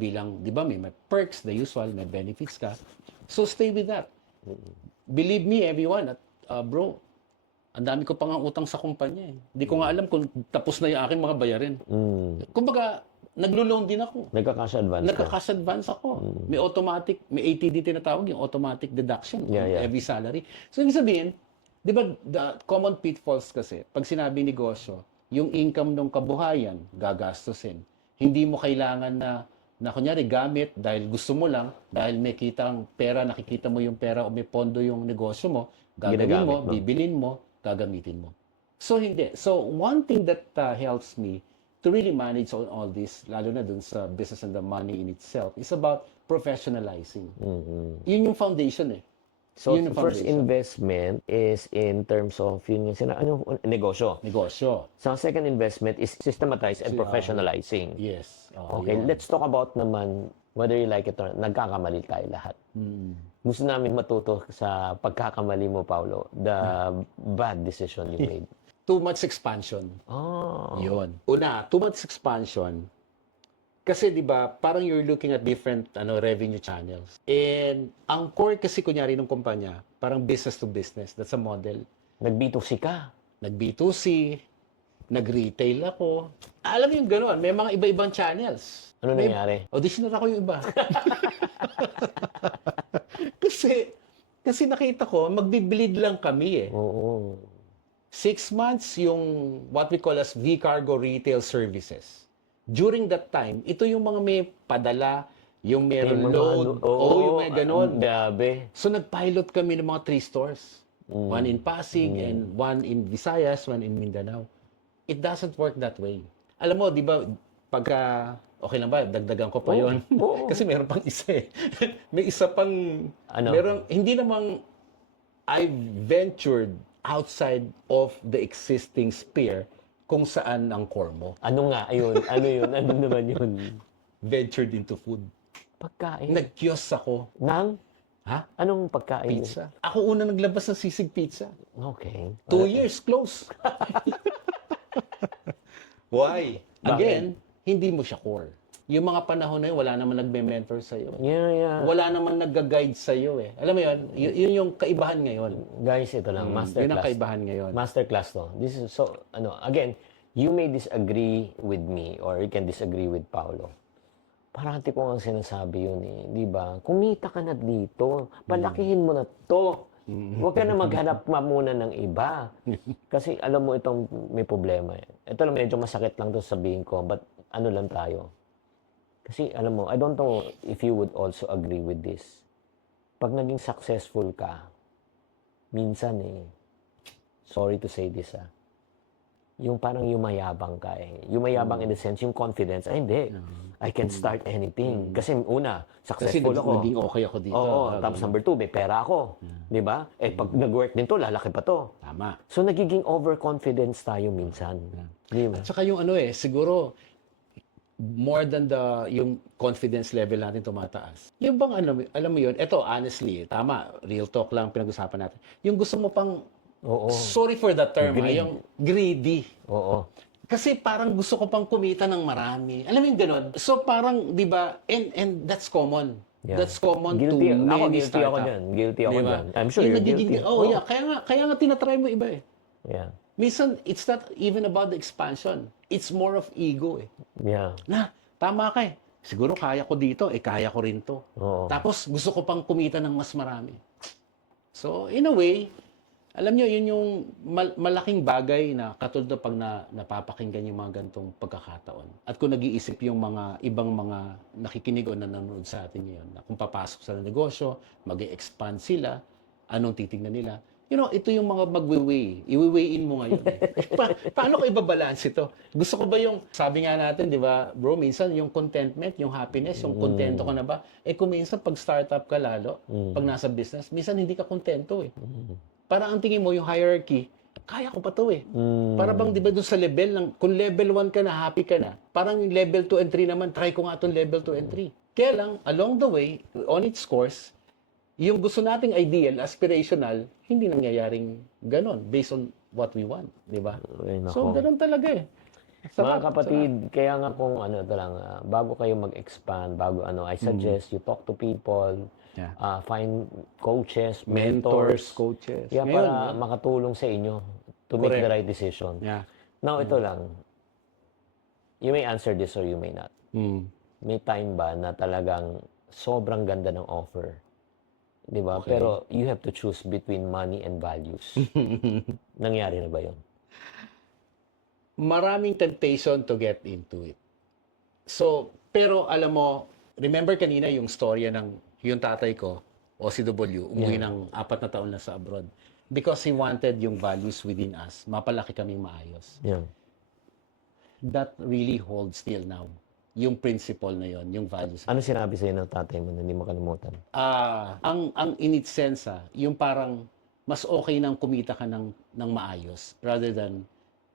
Bilang, di ba, may perks, the usual, may benefits ka. So, stay with that. Believe me, everyone, at bro, ang dami ko pang utang sa kumpanya eh. Hindi ko nga alam kung tapos na yung aking mga bayarin. Kumbaga, naglo-loan din ako. Nagka-cash advance ka. Nagka-cash advance ako. May automatic, may ATD tinatawag, yung automatic deduction on every salary. So, ibig sabihin, di ba, the common pitfalls kasi, pag sinabi negosyo, yung income ng kabuhayan, gagastusin. Hindi mo kailangan na kunyari gamit dahil gusto mo lang, dahil may kitang pera, nakikita mo yung pera o may pondo yung negosyo mo, gagawin mo, bibilin mo, gagamitin mo. So, hindi. So, one thing that helps me to really manage all this, lalo na dun sa business and the money in itself, is about professionalizing. Yun yung foundation eh. So, Yun ang first foundation. investment is in terms of yun yung negosyo. Negosyo. So, second investment is systematize and professionalizing. Yes. Okay, let's talk about naman, whether you like it or not, nagkakamali tayo lahat. Gusto namin matuto sa pagkakamali mo, Paulo, the bad decision you made. Too much expansion. Yun. Una, too much expansion. Kasi 'di ba, parang you're looking at different revenue channels. And ang core kasi kunyari ng kumpanya, parang business to business. That's a model. Nag-B2C ka. Nag-B2C, nag-retail ako. Alam mo yung gano'n, may mga iba-ibang channels. Ano nangyari? Auditioner ako yung iba. kasi nakita ko, magbibilid lang kami eh. Oo. 6 months yung what we call as V-Cargo Retail Services. During that time, ito yung mga may padala, Yung meron Yung mga load. Oo, yung may ganon. Grabe. So nag-pilot kami ng mga 3 stores. One in Pasig and one in Visayas, one in Mindanao. It doesn't work that way. Alam mo, di ba, pagka, okay lang ba, dagdagan ko pa yon. Oo. Kasi meron pang isa eh. May isa pang, Ano? hindi namang I ventured outside of the existing sphere kung saan ang core mo. Ano nga, ayun, ano yun, ano naman yun? Ventured into food. Pagkain. Nag-kiosk ako. Nang? Ha? Anong pagkain? Pizza. Ako una naglabas ng sisig pizza. Okay. 2 years, close. Why? Again, hindi mo siya core. Yung mga panahon na yun, wala naman nagme-mentor sa'yo. Yeah. Wala naman nag-guide sa'yo eh. Alam mo yun, yun yung kaibahan ngayon. Guys, ito lang, Yun ang masterclass. kaibahan ngayon. Masterclass to. This is so, again, you may disagree with me or you can disagree with Paolo. Parati ko ang sinasabi yun eh. Di ba? Kumita ka na dito. Palakihin mo na to. Huwag ka na maghanap muna ng iba. Kasi alam mo itong may problema eh. Ito lang medyo masakit lang to sabihin ko, but ano lang tayo. Kasi alam mo, I don't know if you would also agree with this. Pag naging successful ka, minsan eh, sorry to say this yung parang yumayabang ka eh. Yumayabang in the sense, yung confidence, ay hindi, I can start anything. Kasi una, Kasi successful ako. naging okay ako dito. Oo, tapos number 2, may pera ako. Di ba? Eh, pag nag-work din to, lalaki pa to. Tama. So, nagiging overconfidence tayo minsan. Di ba? At saka yung siguro, more than yung confidence level natin tumataas. Yung bang alam mo yun, eto honestly, tama, real talk lang pinag-usapan natin. Yung gusto mo pang, Oo. sorry for the term, yung greedy. Oo. Kasi parang gusto ko pang kumita ng marami. Alam mo yung ganun? So parang, di ba, and that's common. Yeah. That's common Guilty. to Ako, many guilty ako startup. dyan. Guilty ako Di ba? dyan. I'm sure Yung you're guilty. Yeah. Kaya nga tinatry mo iba eh. Yeah. Minsan, it's not even about the expansion. It's more of ego eh. Yeah. Na, tama ka eh. Siguro kaya ko dito, kaya ko rin to. Oo. Tapos gusto ko pang kumita ng mas marami. So, in a way, alam nyo, yun yung malaking bagay na katulad pag napapakinggan yung mga gantong pagkakataon. At kung nag-iisip yung mga ibang mga nakikinig o nanonood sa atin ngayon, na kung papasok sa negosyo, mag-expand sila, anong titignan nila, ito yung mga magwe-weigh. I-weigh-in mo ngayon. Paano ko ibabalance ito? Gusto ko ba yung, sabi nga natin, di ba, bro, minsan yung contentment, yung happiness, yung kontento ka na ba? Kung minsan pag startup ka lalo, pag nasa business, minsan hindi ka kontento eh. Parang ang tingin mo, yung hierarchy, kaya ko pa to eh. Para bang, di ba, doon sa level, kung level 1 ka na, happy ka na, parang yung level 2 and 3 naman, try ko nga itong level 2 and 3. Kaya lang, along the way, on its course, yung gusto nating ideal, aspirational, hindi nangyayaring ganon based on what we want, di ba? Ay, nako. So, ganon talaga eh. Mga kapatid, kaya nga kung bago kayo mag-expand, I suggest you talk to people, Yeah. Find coaches, Mentors, mentors, coaches. yeah, Ngayon, para makatulong sa inyo to make Correct. the right decision. Yeah. Now, ito lang. You may answer this or you may not. May time ba na talagang sobrang ganda ng offer? Di ba? Okay. Pero you have to choose between money and values. Nangyari na ba yun? Maraming temptation to get into it. So, pero alam mo, remember kanina yung storya ng yung tatay ko, OCW, umuwi ng 4 na taon na sa abroad. Because he wanted yung values within us. Mapalaki kaming maayos. Yeah. That really holds still now. Yung principle na yon, yung values. Ano sinabi sa'yo ng tatay mo na hindi makalimutan? Ang in its sense, yung parang mas okay nang kumita ka ng maayos rather than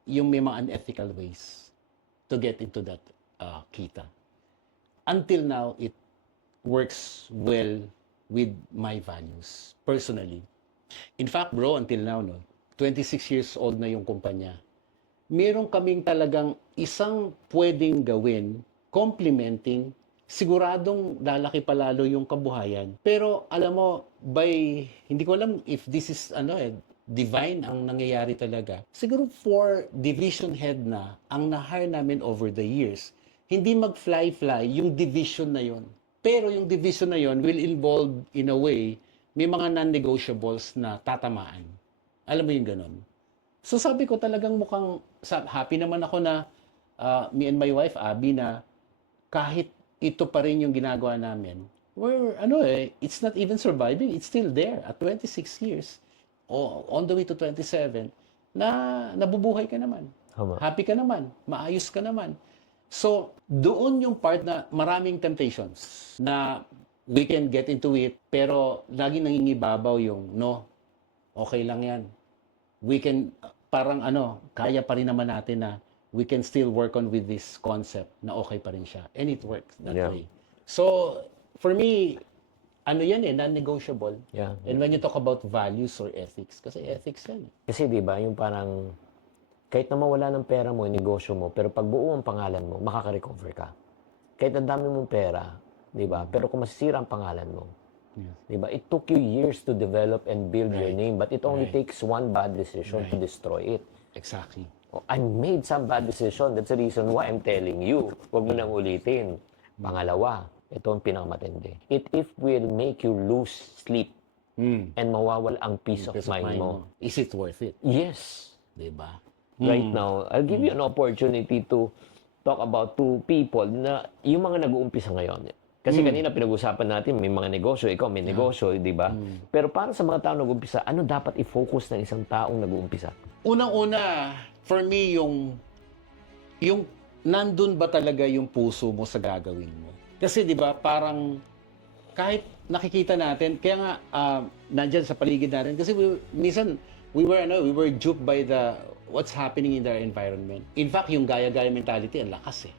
yung may mga unethical ways to get into that kita. Until now, it works well with my values, personally. In fact, bro, until now, 26 years old na yung kumpanya. Meron kaming talagang isang pwedeng gawin, complementing, siguradong lalaki palalo yung kabuhayan. Pero alam mo, hindi ko alam if this is divine ang nangyayari talaga. Siguro 4 division head na ang na-hire namin over the years. Hindi mag-fly-fly yung division na yon. Pero yung division na yon will involve, in a way, may mga non-negotiables na tatamaan. Alam mo yung ganun. So sabi ko talagang mukhang happy naman ako na me and my wife, Abby, na kahit ito pa rin yung ginagawa namin, it's not even surviving. It's still there at 26 years, on the way to 27, na nabubuhay ka naman. Tama. Happy ka naman. Maayos ka naman. So, doon yung part na maraming temptations na we can get into it, pero lagi nangingibabaw yung, no, okay lang yan. We can, parang kaya pa rin naman natin na we can still work on with this concept na okay pa rin siya. And it works that Yeah. way. So, for me, yan non-negotiable. Yeah. And when you talk about values or ethics, kasi ethics yan. Kasi di ba, yung parang kahit na mawala ng pera mo, yung negosyo mo, pero pag buo ang pangalan mo, makaka-recover ka. Kahit ang dami mong pera, di ba? Pero kung masisira ang pangalan mo, di ba? It took you years to develop and build your name, but it only takes one bad decision to destroy it. Exactly. Oh, I made some bad decision. That's the reason why I'm telling you. Huwag mo nang ulitin. Pangalawa, ito ang pinakamatindi. It if will make you lose sleep and mawawala ang peace of mind mo. Is it worth it? Yes. Diba? Right now, I'll give you an opportunity to talk about two people na yung mga nag-uumpisa ngayon. Kasi kanina pinag-usapan natin, may mga negosyo, ikaw may negosyo, di ba? Pero para sa mga taong nag-uumpisa, ano dapat i-focus ng isang taong nag-uumpisa? Unang-una, for me, yung nandun ba talaga yung puso mo sa gagawin mo? Kasi di ba, parang kahit nakikita natin, kaya nga nandyan sa paligid natin, kasi minsan we were duped by what's happening in their environment. In fact, yung gaya-gaya mentality, ang lakas eh.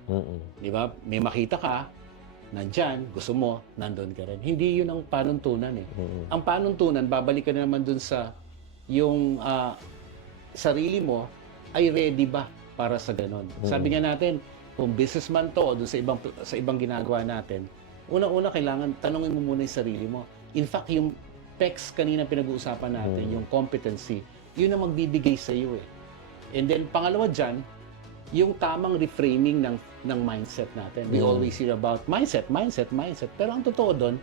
Di ba? May makita ka, nandyan, gusto mo, nandun ka rin. Hindi yun ang panuntunan eh. Ang panuntunan, babalik ka na naman dun sa yung sarili mo ay ready ba para sa ganon. Sabi nga natin, kung businessman to o dun sa ibang ginagawa natin, una-una kailangan tanongin mo muna yung sarili mo. In fact, yung PECS kanina pinag-uusapan natin, yung competency, yun ang magbibigay sa iyo eh. And then pangalawa dyan, yung tamang reframing ng mindset natin. We always hear about mindset. Pero ang totoo doon,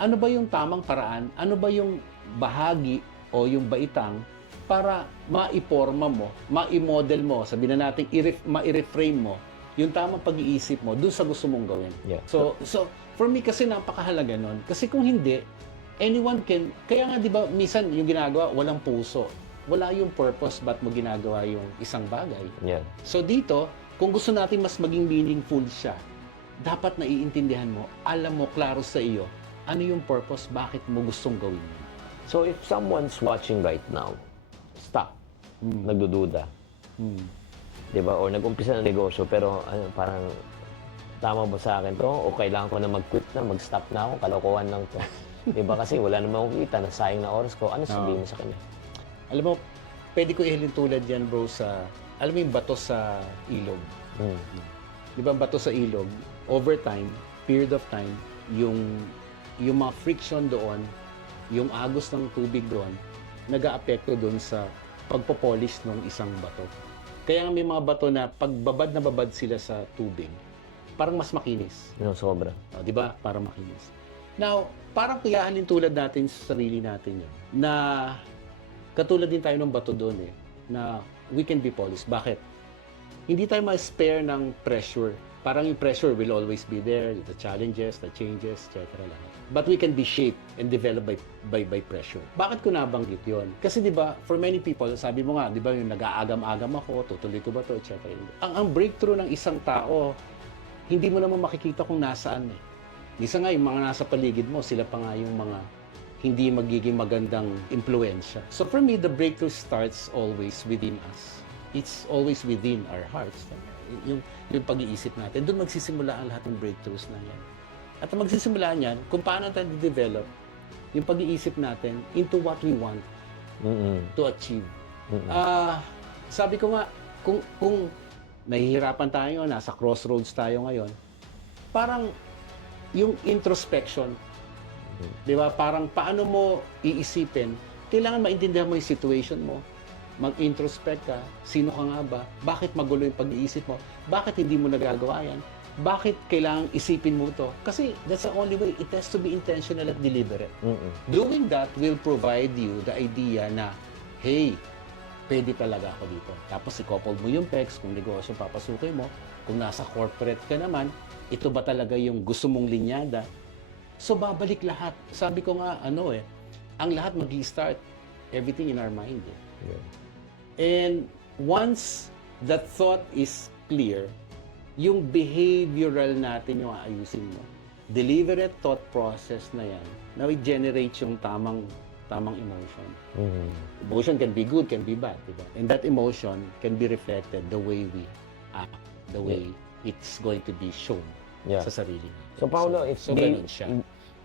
ano ba yung tamang paraan? Ano ba yung bahagi o yung baitang para maiporma mo, ma-model mo, sabihin na natin, ma-reframe mo yung tamang pag-iisip mo dun sa gusto mong gawin. Yeah. So for me kasi napakahalaga nun. Kasi kung hindi, anyone can, kaya nga di ba, minsan yung ginagawa, walang puso. Wala yung purpose, ba't mo ginagawa yung isang bagay. Yeah. So dito, kung gusto natin mas maging meaningful siya, dapat naiintindihan mo, alam mo, klaro sa iyo, ano yung purpose, bakit mo gustong gawin yun. So if someone's watching right now, stop, nagdududa, di ba? Or nag-umpisa ng negosyo, pero parang tama ba sa akin to? O kailangan ko na mag-quit na, mag-stop na ako, kalokohan lang to. Di ba? Kasi wala namang akong kita, nasayang na oras ko. Ano sabihin mo sa kanya? Alam mo, pwede ko ihalin tulad yan, bro, alam mo yung bato sa ilog. Di ba, bato sa ilog, over time, period of time, yung mga friction doon, yung agos ng tubig doon, nag-aapekto doon sa pagpopolish ng isang bato. Kaya nga may mga bato na pagbabad na babad sila sa tubig, parang mas makinis. No, sobra. Di ba? Parang makinis. Now, parang kuyahanin tulad natin sa sarili natin yun, na katulad din tayo ng bato doon eh, na we can be polished. Bakit? Hindi tayo ma-spare ng pressure. Parang yung pressure will always be there, the challenges, the changes, etc. But we can be shaped and developed by pressure. Bakit ko nabanggit yun? Kasi di ba, for many people, sabi mo nga, di ba yung nag-aagam-agam ako, tutuloy ko ba to, etc. Ang breakthrough ng isang tao, hindi mo naman makikita kung nasaan eh. Isa nga, yung mga nasa paligid mo, sila pa nga yung mga hindi magiging magandang impluensya. So for me, the breakthrough starts always within us. It's always within our hearts. Yung pag-iisip natin, doon magsisimula ang lahat ng breakthroughs na yan. At ang magsisimula niyan, kung paano tayo develop yung pag-iisip natin into what we want to achieve. Sabi ko nga, kung nahihirapan tayo, nasa crossroads tayo ngayon, parang yung introspection, di ba? Parang paano mo iisipin, kailangan maintindihan mo yung situation mo, mag-introspect ka, sino ka nga ba, bakit magulo yung pag-iisip mo, bakit hindi mo nagagawa yan, bakit kailangang isipin mo to, kasi that's the only way. It has to be intentional at deliberate. Doing that will provide you the idea na, hey, pwede talaga ako dito. Tapos i-couple mo yung PECS, kung negosyo papasukin mo, kung nasa corporate ka naman, Ito ba talaga yung gusto mong linyada? So babalik lahat. Sabi ko nga, ang lahat mag-start everything in our mind. And once that thought is clear, yung behavioral natin yung aayusin mo. Deliberate thought process na yan, na generate yung tamang emotion. Emotion can be good, can be bad. Diba? And that emotion can be reflected the way we act, the way it's going to be shown sa sarili natin. So Paolo, ganun siya.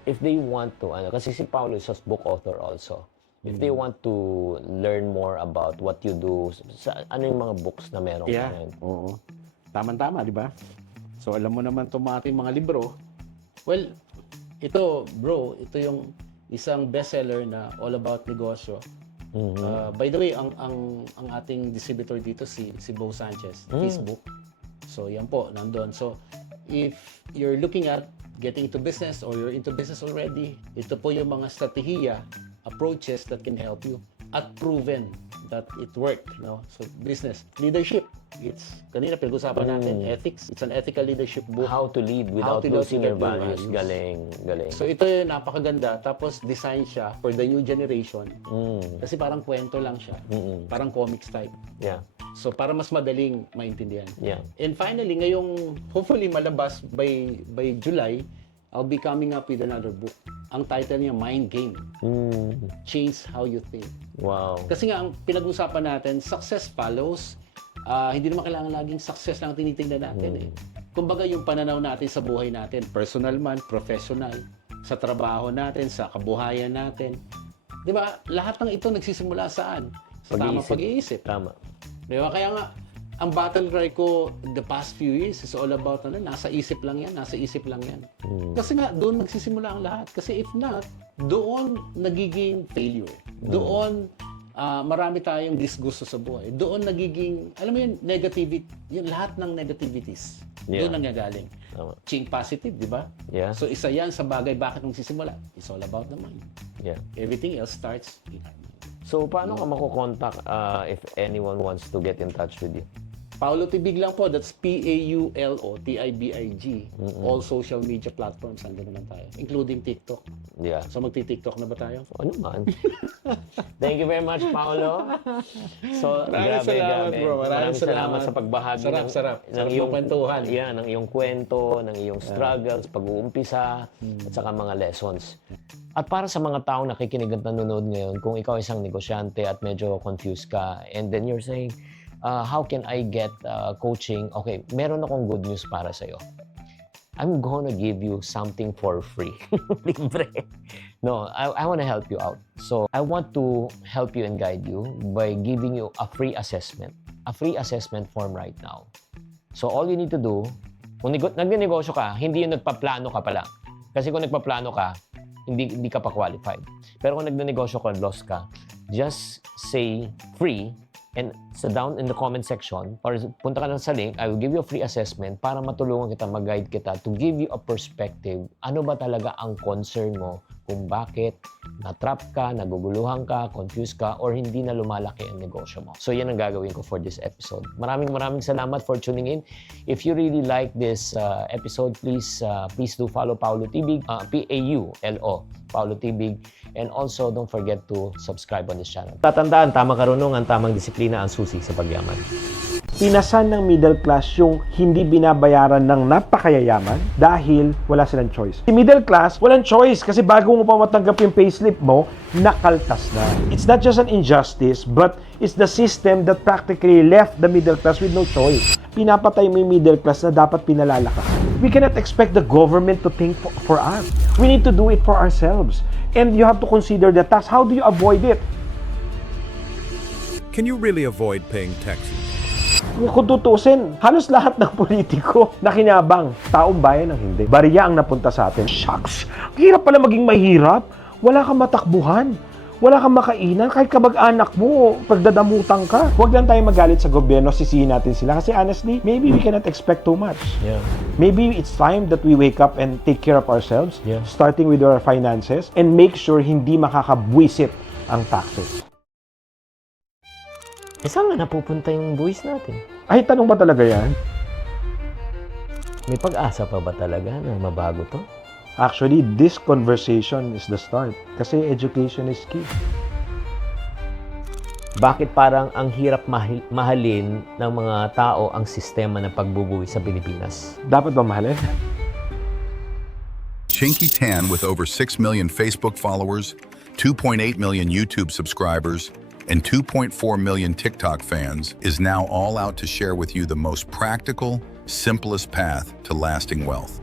if they want to, kasi si Paolo is a book author also. If they want to learn more about what you do, ano yung mga books na meron ka ngayon? Oo. Tama-tama, di ba? So alam mo naman itong ating mga libro. Well, ito ito yung isang bestseller na all about negosyo. By the way, ang ating distributor dito si Bo Sanchez, Facebook. So yan po, nandun. So if you're looking at getting into business or you're into business already, ito po yung mga strategiya, approaches that can help you at proven that it worked. So business, leadership, kanina pinag-usapan natin, ethics. It's an ethical leadership book. How to lead without losing your values. Galing. So ito yung napakaganda. Tapos design siya for the new generation. Kasi parang kwento lang siya. Parang comics type. Yeah. So para mas madaling maintindihan. Yeah. And finally, ngayong hopefully malabas by July, I'll be coming up with another book. Ang title niya, Mind Game. Change How You Think. Wow. Kasi nga, ang pinag-usapan natin, success follows. Hindi naman kailangan laging success lang tinitingnan natin. Kumbaga, yung pananaw natin sa buhay natin, personal man, professional, sa trabaho natin, sa kabuhayan natin. Di ba? Lahat ng ito nagsisimula saan? Sa tamang pag-iisip. Tama. Di ba? Kaya nga, ang battle cry ko the past few years is all about nasa isip lang yan. Kasi nga, doon nagsisimula ang lahat. Kasi if not, doon nagiging failure. Doon, marami tayong disgusto sa buhay. Doon nagiging, alam mo yun, negativity, yung lahat ng negativities. Doon nangyagaling. Think positive, di ba? Yeah. So isa yan sa bagay, bakit nagsisimula? It's all about the mind. Yeah. Everything else starts in our mind. So, paano ka makukontak if anyone wants to get in touch with you? Paulo Tibig lang po. That's PAULOTIBIG. All social media platforms, andun naman tayo. Including TikTok. Yeah. So, magti-TikTok na ba tayo? Ano man. Thank you very much, Paolo. So, Maraming salamat, bro. Maraming salamat sa pagbahagi Sarap. ng iyong kwentuhan. Yeah, ng iyong kwento, ng iyong struggles, pag-uumpisa, at saka mga lessons. At para sa mga taong nakikinig at nanonood ngayon, kung ikaw isang negosyante at medyo confused ka, and then you're saying, how can I get coaching? Okay, meron akong good news para sa'yo. I'm gonna give you something for free. Libre. No, I want to help you out. So, I want to help you and guide you by giving you a free assessment. A free assessment form right now. So, all you need to do, kung nagnenegosyo ka, hindi yung nagpaplano ka pala. Kasi kung nagpaplano ka, hindi ka pa qualified. Pero kung nagnenegosyo ka, lost ka, just say free and down in the comment section or punta ka lang sa link, I will give you a free assessment para matulungan kita, mag-guide kita to give you a perspective. Ano ba talaga ang concern mo kung bakit na-trap ka, naguguluhan ka, confused ka, or hindi na lumalaki ang negosyo mo. So yan ang gagawin ko for this episode. Maraming salamat for tuning in. If you really like this episode, please do follow Paulo Tibig, PAULO, Paulo Tibig. And also, don't forget to subscribe on this channel. Tatandaan, tamang karunungan, tamang disiplina ang susi sa pagyaman. Inasan ng middle class yung hindi binabayaran ng napakayayaman dahil wala silang choice. Si middle class, walang choice kasi bago mo pa matanggap yung payslip mo, nakaltas na. It's not just an injustice, but it's the system that practically left the middle class with no choice. Pinapatay mo yung middle class na dapat pinalalakas. We cannot expect the government to think for us. We need to do it for ourselves. And you have to consider the tax. How do you avoid it? Can you really avoid paying taxes? Kung tutusin, halos lahat ng politiko na kinabang, taong bayan ang hindi. Bariya ang napunta sa atin. Shucks! Hirap pala maging mahirap. Wala kang matakbuhan. Wala kang makainan. Kahit kamag-anak mo, pagdadamutan ka. Huwag lang tayo magalit sa gobyerno, sisihin natin sila. Kasi honestly, maybe we cannot expect too much. Yeah. Maybe it's time that we wake up and take care of ourselves, Yeah. starting with our finances, and make sure hindi makakabwisit ang taxes. Saan nga napupunta yung buwis natin? Ay, tanong ba talaga yan? May pag-asa pa ba talaga na mabago to? Actually, this conversation is the start. Kasi education is key. Bakit parang ang hirap mahalin ng mga tao ang sistema ng pagbubuhay sa Pilipinas? Dapat ba mahalin? Chinky Tan, with over 6 million Facebook followers, 2.8 million YouTube subscribers, and 2.4 million TikTok fans, is now all out to share with you the most practical, simplest path to lasting wealth.